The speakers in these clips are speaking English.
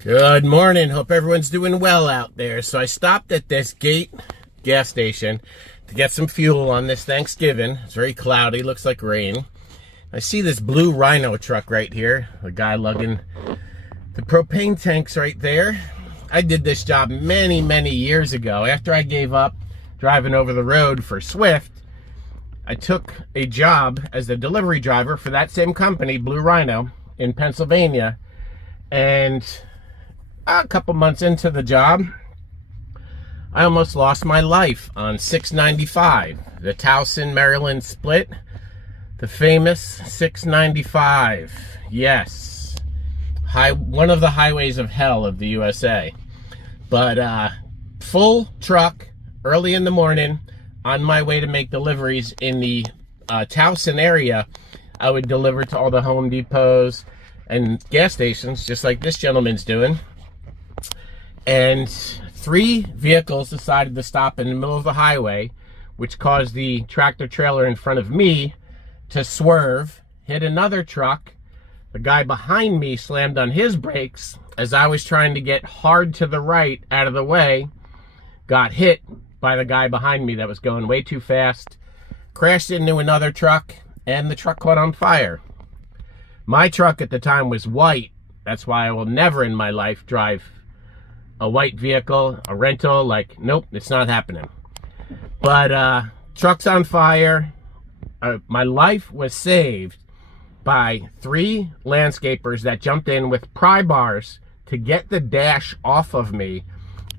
Good morning. Hope everyone's doing well out there. So I stopped at this gas station to get some fuel on this Thanksgiving. It's very cloudy, looks like rain. I see this Blue Rhino truck right here. The guy lugging the propane tanks right there. I did this job many, many years ago. After I gave up driving over the road for Swift, I took a job as a delivery driver for that same company, Blue Rhino, in Pennsylvania. And a couple months into the job, I almost lost my life on 695, the Towson, Maryland split, the famous 695. Yes, one of the highways of hell of the USA. But full truck, early in the morning, on my way to make deliveries in the Towson area. I would deliver to all the Home Depots and gas stations, just like this gentleman's doing. And 3 vehicles decided to stop in the middle of the highway, which caused the tractor trailer in front of me to swerve, hit another truck. The guy behind me slammed on his brakes as I was trying to get hard to the right out of the way, got hit by the guy behind me that was going way too fast, crashed into another truck, and the truck caught on fire. My truck at the time was white. That's why I will never in my life drive a white vehicle, a rental. Like, nope, it's not happening. But truck's on fire. My life was saved by 3 landscapers that jumped in with pry bars to get the dash off of me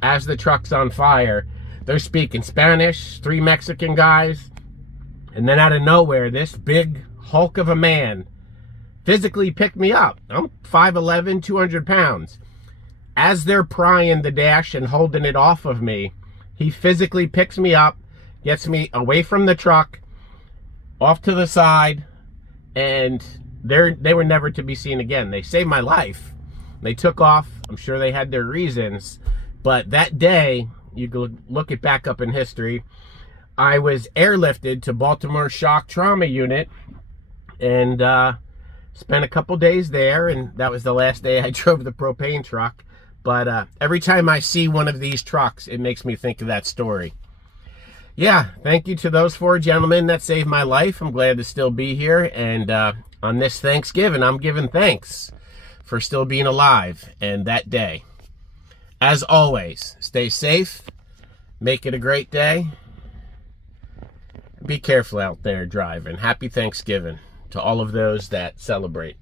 as the truck's on fire. They're speaking Spanish, 3 Mexican guys. And then out of nowhere, this big hulk of a man physically picked me up. I'm 5'11", 200 pounds. As they're prying the dash and holding it off of me, he physically picks me up, gets me away from the truck, off to the side, and they were never to be seen again. They saved my life. They took off. I'm sure they had their reasons. But that day, you can look it back up in history, I was airlifted to Baltimore Shock Trauma Unit and spent a couple days there, and that was the last day I drove the propane truck. But every time I see one of these trucks, it makes me think of that story. Yeah, thank you to those 4 gentlemen that saved my life. I'm glad to still be here. And on this Thanksgiving, I'm giving thanks for still being alive and that day. As always, stay safe. Make it a great day. Be careful out there driving. Happy Thanksgiving to all of those that celebrate.